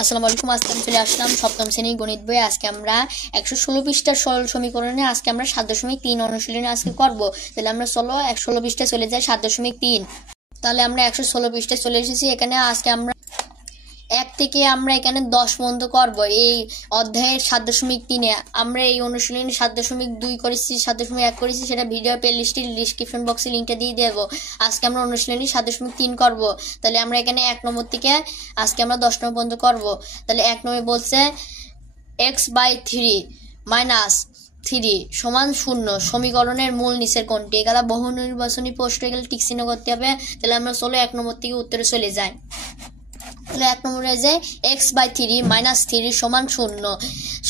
আসসালামু আলাইকুম। আজকে আমি চলে আসলাম সপ্তম শ্রেণীর গণিত বই। আজকে আমরা 116 পৃষ্ঠার সরল সমীকরণে আজকে আমরা 7.3 অনুশীলনী আজকে করব। তাহলে আমরা চলো 116 পৃষ্ঠায় চলে যাই। 7.3 তাহলে আমরা 116 পৃষ্ঠায় চলে এসেছি। এখানে আজকে আমরা 1 থেকে আমরা এখানে 10 পর্যন্ত করব। এই অধ্যায়ের 7.3 আমরা এই অনুশীলনী 7.2 করেছি, 7.1 করেছি, সেটা ভিডিও প্লেলিস্টের ডিসক্রিপশন বক্সে লিংকটা দিয়ে দেব। আজকে আমরা অনুশীলনী 7.3 করব। তাহলে আমরা এখানে 1 নম্বর থেকে আজকে আমরা 10 নম্বর পর্যন্ত করব। তাহলে 1 নম্বরে বলছে x/3 - 3 সমান 0 সমীকরণের মূল নিচের কোনটি? এগুলা বহু নির্বাচনী প্রশ্ন, এগুলো টিক চিহ্ন করতে হবে। তাহলে আমরা চলো 1 নম্বর থেকে উত্তরে চলে যাই। তাহলে 1 নম্বরে যে x/3 - 3 সমান 0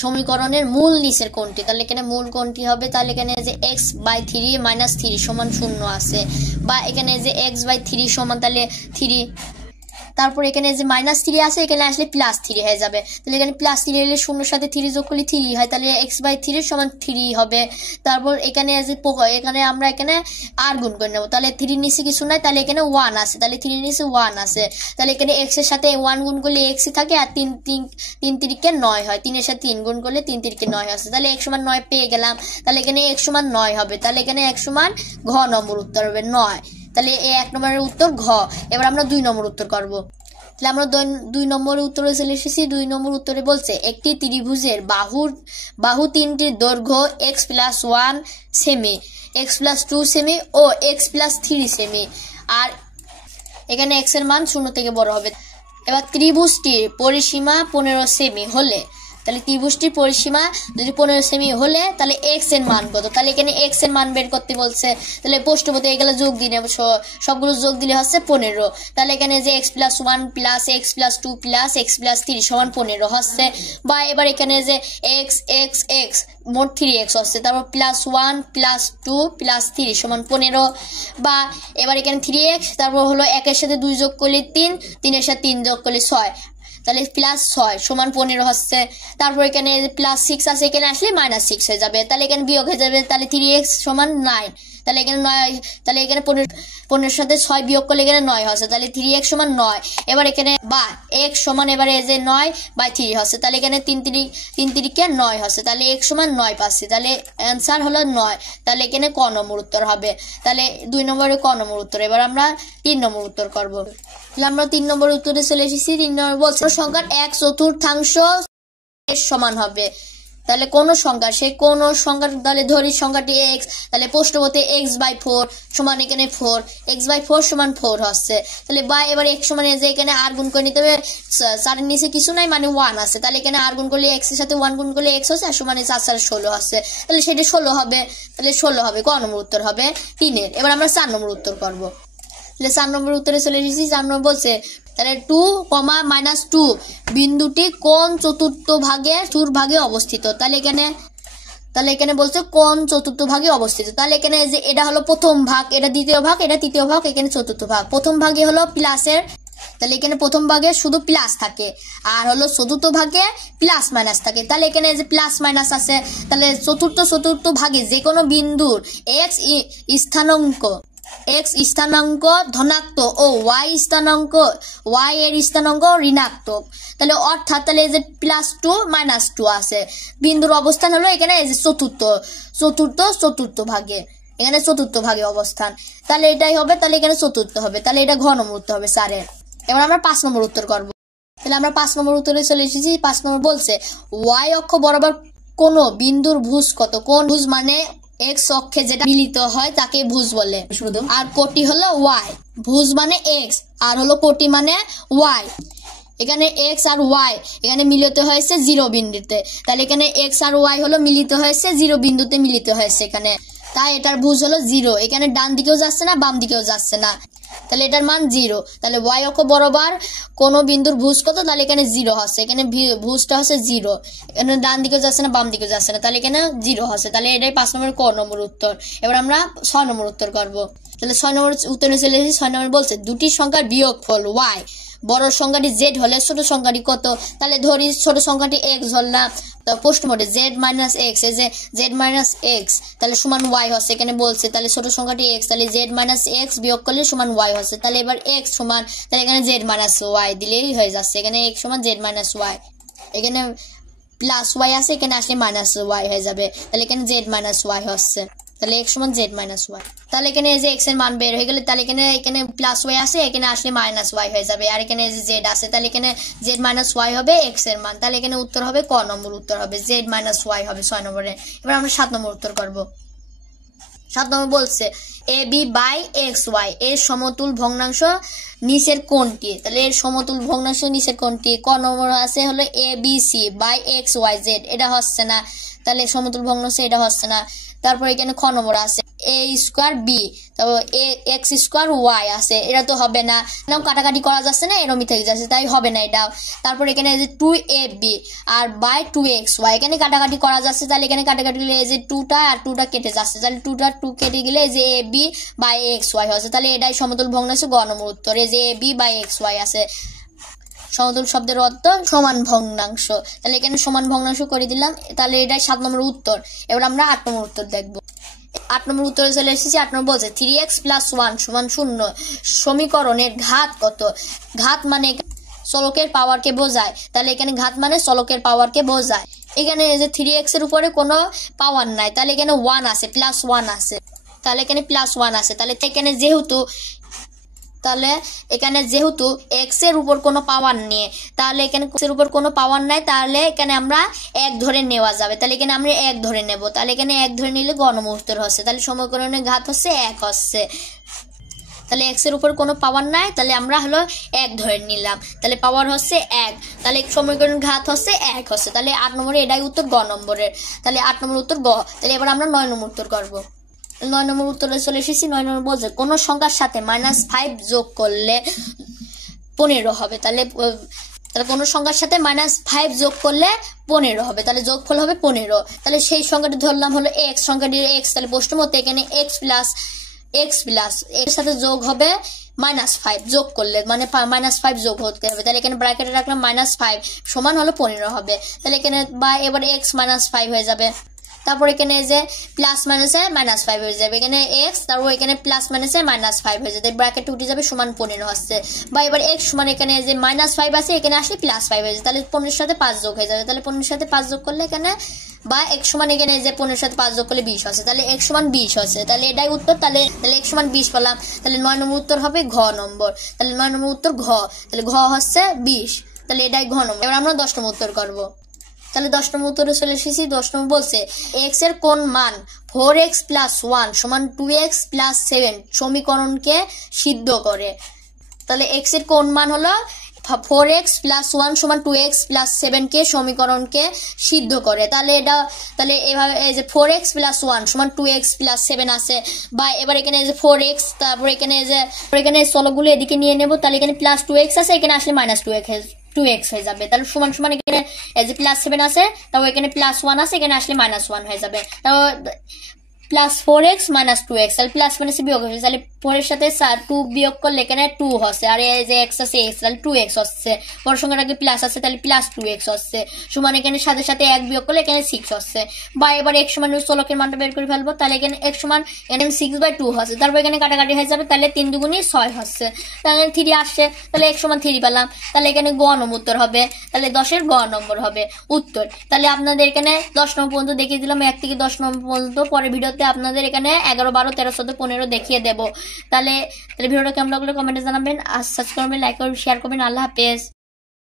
সমীকরণের মূল নিচের কোনটি? তাহলে এখানে মূল কোনটি হবে? তাহলে এখানে যে x/3 - 3 সমান 0 আছে, বা এখানে যে x/3 সমান তাহলে 3, তারপর এখানে যে -3 আছে, এখানে আসলে +3 হয়ে যাবে। তাহলে এখানে +3 হলে 0 সাথে 3 যোগ করলে 3 হয়, তাহলে x/3 সমান 3 হবে। তারপর এখানে যে এখানে আমরা এখানে আর গুণ করে নেব। তাহলে 3 এর নিচে কিছু নাই, তাহলে এখানে 1 আছে, তাহলে 3 এর নিচে 1 আছে। তাহলে এখানে x এর সাথে 1 গুণ করলে x থাকে, আর 3 তিরিকে 9 হয়। 3 এর সাথে 3 গুণ করলে 3 তিরিকে 9 আছে। তাহলে x সমান 9 পেয়ে গেলাম। তাহলে এখানে x সমান 9 হবে। তাহলে এখানে x সমান ঘ নম্বর উত্তর হবে 9। তাহলে এই 1 নম্বরের উত্তর ঘ। এবার আমরা 2 নম্বর উত্তর করব। তাহলে আমরা 2 নম্বর উত্তরে চলে এসেছি। 2 নম্বর উত্তরে বলছে একটি ত্রিভুজের বাহু তিনটির দৈর্ঘ্য x+1 সেমি, x+2 সেমি ও x+3 সেমি, আর এখানে x এর মান 0 থেকে বড় হবে। এবার ত্রিভুজটির পরিসীমা 15 সেমি হলে, তাহলে ত্রিভুজটির পরিসীমা যদি 15 সেমি হলে তাহলে x এর মান কত? তাহলে এখানে x এর মান বের করতে বলছে। তাহলে প্রশ্নপত্র এগুলো যোগ দিয়ে নেব, সবগুলো যোগ দিলে হচ্ছে 15। তাহলে এখানে যে x+1 plus x+2 plus x+3 সমান 15 হচ্ছে। বা এবার এখানে যে x মোট 3x হচ্ছে, তারপর +1 +2 +3 সমান 15। বা এবার এখানে 3x, তারপর হলো 1 এর সাথে 2 যোগ করলে 3, 3 এর সাথে 3 যোগ করলে 6, তাহলে +6 সমান 15 হচ্ছে। তারপর এখানে +6 আছে, এখানে আসলে -6 হয়ে যাবে, তাহলে এখানে বিয়োগ হয়ে যাবে। তাহলে 3x সমান 9, তাহলে এখানে 9, তাহলে এখানে 15 সাথে 6 বিয়োগ করলে এখানে 9 হচ্ছে, তাহলে 3x সমান 9। এবার এখানে বা x সমান এবারে যে 9/3 হচ্ছে, তাহলে এখানে 3 তিরিকে 9 হচ্ছে, তাহলে x সমান 9 পাচ্ছি। তাহলে অ্যান্সার হলো 9। তাহলে এখানে ক নম্বর উত্তর হবে। তাহলে 2 নম্বরে ক নম্বর উত্তর। এবার আমরা 3 নম্বর উত্তর করব। তাহলে আমরা 3 নম্বর উত্তরে চলে এসেছি। 3 নম্বর বলছে সংখ্যার 1/4 এর সমান হবে। তাহলে কোন সংখ্যা, সে কোন সংখ্যার, তাহলে ধরি সংখ্যাটি x, তাহলে প্রশ্নপত্রে x/4 সমান এখানে 4, x/4 সমান 4 হচ্ছে। তাহলে বা এবার x সমান যে এখানে আর গুণ করে নিতে হবে, 4 এর নিচে কিছু নাই মানে 1 আছে, তাহলে এখানে আর গুণ করলে x এর সাথে 1 গুণ করলে x হচ্ছে, আর সমান 4 16 হচ্ছে, তাহলে সেটা 16 হবে। তাহলে 16 হবে, ক নম্বর উত্তর হবে 3 এর। এবার আমরা 4 নম্বর উত্তর করব। তাহলে 4 নম্বর উত্তরে চলে এসেছি। 4 নম্বর বলছে তাহলে 2, -2 বিন্দুটি কোন চতুর্ভাগে অবস্থিত? তাহলে এখানে বলছে কোন চতুর্থভাগে অবস্থিত। তাহলে এখানে যে এটা হলো প্রথম ভাগ, এটা দ্বিতীয় ভাগ, এটা তৃতীয় ভাগ, এখানে চতুর্থ ভাগ। প্রথম ভাগে হলো প্লাসের, তাহলে এখানে প্রথম ভাগে শুধু প্লাস থাকে, আর হলো চতুর্থ ভাগে প্লাস মাইনাস থাকে। তাহলে এখানে যে প্লাস মাইনাস আছে, তাহলে চতুর্থ ভাগে যে কোনো বিন্দুর x স্থানাঙ্ক ধনাত্মক ও y এর স্থানাঙ্ক ঋণাত্মক। তাহলে অর্থাৎ তাহলে এই যে +2 -2 আছে, বিন্দুর অবস্থান হলো এখানে এই যে চতুর্থ ভাগে, এখানে চতুর্থ ভাগে অবস্থান। তাহলে এটাই হবে, তাহলে এখানে চতুর্থ হবে। তাহলে এটা ঘ নম্বর উত্তর হবে 4 এর। এবার আমরা 5 নম্বর উত্তর করব। তাহলে আমরা 5 নম্বর উত্তরে চলে এসেছি। 5 নম্বর বলছে y অক্ষ বরাবর কোন বিন্দুর ভুজ কত? কোন ভুজ মানে x অক্ষে যেটা মিলিত হয় তাকে ভুজ বলে, আর কোটি হলো y। ভুজ মানে x, আর হলো কোটি মানে y। এখানে x আর y এখানে মিলিত হয়েছে 0 বিন্দুতে, তাহলে এখানে x আর y হলো মিলিত হয়েছে 0 বিন্দুতে মিলিত হয়েছে এখানে, তাই এটার ভুজ হলো 0। এখানে ডান দিকেও যাচ্ছে না, বাম দিকেও যাচ্ছে না, তাহলে এটার মান 0। তাহলে y অক্ষ বরাবর কোন বিন্দুর ভুজ কত? তাহলে এখানে 0 হচ্ছে, এখানে ভুজটা হচ্ছে 0, এখানে ডান দিকে যাচ্ছে না, বাম দিকে যাচ্ছে না, তাহলে এখানে 0 হচ্ছে। তাহলে এটাই 5 নম্বরের ক নম্বর উত্তর। এবার আমরা 6 নম্বর উত্তর করব। তাহলে 6 নম্বর উত্তরে চলে এসেছি। 6 নম্বর বলছে দুটি সংখ্যার বিয়োগফল y বড় সংখ্যাটি জেড হলে ছোট সংখ্যাটি কত, তাহলে ধরি ছোট সংখ্যাটি এক্স ধরলাম, তো প্রশ্ন মোডে জেড মাইনাস এক্স, এই যে জেড মাইনাস এক্স তাহলে সমান ওয়াই হচ্ছে, এখানে বলছে তাহলে ছোট সংখ্যাটি এক্স, তাহলে জেড মাইনাস এক্স বিয়োগ করলে সমান ওয়াই হচ্ছে, তাহলে এবার এক্স সমান, তাহলে এখানে জেড মাইনাস ওয়াই দিলেই হয়ে যাচ্ছে, এখানে এক্স সমান জেড মাইনাস ওয়াই, এখানে প্লাস ওয়াই আছে, এখানে আসলে মাইনাস ওয়াই হয়ে যাবে, তাহলে এখানে জেড মাইনাস ওয়াই হচ্ছে, তাহলে এক্স সমান জেড মাইনাস ওয়াই, তাহলে এখানে এই যে এক্স এর মান বের হয়ে গেলে তাহলে এখানে প্লাস ওয়াই আছে, এখানে আসলে মাইনাস ওয়াই হয়ে যাবে, আর এখানে যে জেড আছে তাহলে এখানে জেড মাইনাস ওয়াই হবে এক্স এর মান, তাহলে এখানে উত্তর হবে ক নম্বর উত্তর হবে জেড মাইনাস ওয়াই হবে 6 নম্বরে। এবার আমরা 7 নম্বর উত্তর করব। 7 নম্বর বলছে A B by X Y এর সমতুল ভগ্নাংশ নিচের কোনটি, তাহলে এর সমতুল ভগ্নাংশ নিচের কোনটি, ক নম্বর আছে হলো A B C by X Y Z, এটা হচ্ছে না, তাহলে সমতুল ভগ্নাংশ এটা হচ্ছে না। তারপর এখানে খ নম্বর আছে এ স্কোয়ার বি, তারপর এ এক্স স্কোয়ার ওয়াই আছে, এটা তো হবে না, এরকম কাটাকাটি করা যাচ্ছে না, এরমই থেকে যাচ্ছে, তাই হবে না এটাও। তারপর এখানে যে 2ab আর বাই 2xy, এখানে কাটাকাটি করা যাচ্ছে, তাহলে এখানে কাটাকাটি গেলে এই যে 2টা আর 2টা কেটে যাচ্ছে, তাহলে 2টা 2 কেটে গেলে এই যে ab বাই xy হচ্ছে, তাহলে এটাই সমতুল ভগ্নাংশ গ নম্বর উত্তর, এই যে ab বাই xy আছে। সমতুল শব্দের অর্থ সমান ভগ্নাংশ, তাহলে এখানে সমান ভগ্নাংশ করে দিলাম, তাহলে এটাই 7 নম্বর উত্তর। এবার আমরা 8 নম্বর উত্তর দেখব। 8 নম্বর উত্তরে চলে এসেছি। 8 নম্বর বলছে 3x + 1 = 0 সমীকরণের ঘাত কত, ঘাত মানে চলকের পাওয়ারকে বোঝায়, তাহলে এখানে ঘাত মানে চলকের পাওয়ারকে বোঝায়। এখানে এই যে 3x এর উপরে কোনো পাওয়ার নাই, তাহলে এখানে 1 আছে, +1 আছে, তাহলে এখানে +1 আছে, তাহলে এখানে যেহেতু x এর উপর কোনো পাওয়ার নেই, তাহলে এখানে x এর উপর কোনো পাওয়ার নাই, তাহলে এখানে আমরা 1 ধরে নেওয়া যাবে, তাহলে এখানে আমরা 1 ধরে নেব, তাহলে এখানে 1 ধরে নিলে গ নম্বর উত্তর হচ্ছে, তাহলে সমীকরণের ঘাত হচ্ছে 1 হচ্ছে, তাহলে x এর উপর কোনো পাওয়ার নাই, তাহলে আমরা হলো 1 ধরে নিলাম, তাহলে পাওয়ার হচ্ছে 1, তাহলে সমীকরণের ঘাত হচ্ছে 1 হচ্ছে, তাহলে 8 নম্বরে এটাই উত্তর গ নম্বরের, তাহলে 8 নম্বর উত্তর গ। তাহলে এবার আমরা 9 নম্বর উত্তর করব। 9 নম্বর উত্তরে চলে এসেছি। 9 নম্বর বলছে কোন সংখ্যার সাথে -5 যোগ করলে 15 হবে, তাহলে কোন সংখ্যার সাথে -5 যোগ করলে 15 হবে, তাহলে যোগফল হবে 15, তাহলে সেই সংখ্যাটি ধরলাম হলো x, সংখ্যাটি x, তাহলে প্রশ্ন মতে এখানে x প্লাস এর সাথে যোগ হবে -5 যোগ করলে, মানে -5 যোগ হতে হবে, তাহলে এখানে ব্র্যাকেটে রাখলাম -5 সমান হলো 15 হবে, তাহলে এখানে বা এবার x -5 হয়ে যাবে, তারপর এখানে যে প্লাস মাইনাসে -5 হয়ে যাবে, এখানে x, তারপর এখানে প্লাস মাইনাসে -5 হয়ে যাবে, ব্র্যাকেটে উঠে যাবে সমান 15 হচ্ছে, বা এবার x সমান এখানে যে -5 আছে, এখানে আসলে +5 হয়ে যাবে, তাহলে 15 এর সাথে 5 যোগ হয়ে যাবে, তাহলে 15 এর সাথে 5 যোগ করলে এখানে বা x সমান এখানে যে 15 এর সাথে 5 যোগ করলে 20 হচ্ছে, তাহলে x সমান 20 হচ্ছে, তাহলে এটাই উত্তর, তাহলে x সমান 20 পেলাম, তাহলে 9 নম্বর উত্তর হবে ঘ নম্বর, তাহলে 9 নম্বর উত্তর ঘ, তাহলে ঘ হচ্ছে 20, তাহলে এটাই ঘ নম্বর। এবার আমরা 10 নম্বর উত্তর করব। তাহলে 10 নম্বর উত্তরে চলে এসেছি। 10 নম্বর বলছে x এর কোন মান 4x + 1 = 2x + 7 সমীকরণকে সিদ্ধ করে, তাহলে x এর কোন মান হলো 4x + 1 = 2x + 7 কে সমীকরণকে সিদ্ধ করে, তাহলে এভাবে এই যে 4x + 1 = 2x + 7 আছে, বা এবার এখানে এই যে 4x, তারপর এখানে চলকগুলো এদিকে নিয়ে নেব, তাহলে এখানে +2x আছে, এখানে আসলে -2x হয়ে যাবে, তাহলে সমান সমান এখানে এই যে +7 আছে, তারপর এখানে +1 আছে, এখানে আসলে -1 হয়ে যাবে, তারপর +4x - 2x, তাহলে প্লাস মাইনাসে বিয়োগ হবে, তাহলে 4 এর সাথে 2 বিয়োগ করলে এখানে 2 হচ্ছে, আর এই যে x আছে x, তাহলে 2x হচ্ছে, বড় সংখ্যাটাকে প্লাস আছে, তাহলে +2x হচ্ছে, সমান এখানে সাথে সাথে 1 বিয়োগ করলে এখানে 6 হচ্ছে, বা এবার x সমান চলকের মানটা বের করে ফেলবো, তাহলে এখানে x সমান এখানে 6/2 হচ্ছে, তারপর এখানে কাটাকাটি হয়ে যাবে, তাহলে 3 × 2 = 6 হচ্ছে, তাহলে 3 আসছে, তাহলে x সমান 3 পেলাম, তাহলে এখানে গ নম্বর উত্তর হবে, তাহলে 10 এর গ নম্বর হবে উত্তর। তাহলে আপনাদের এখানে 10 নম্বর পর্যন্ত দেখিয়ে দিলাম, 1 থেকে 10 নম্বর পর্যন্ত, পরের ভিডিওতে আপনাদের এখানে 11, 12, 13, 14, 15 দেখিয়ে দেব। তাহলে ভিডিওটা কেমন লাগলো কমেন্টে জানাবেন, আর সাবস্ক্রাইব করবেন, লাইক করবেন, শেয়ার করবেন। আল্লাহ হাফেজ।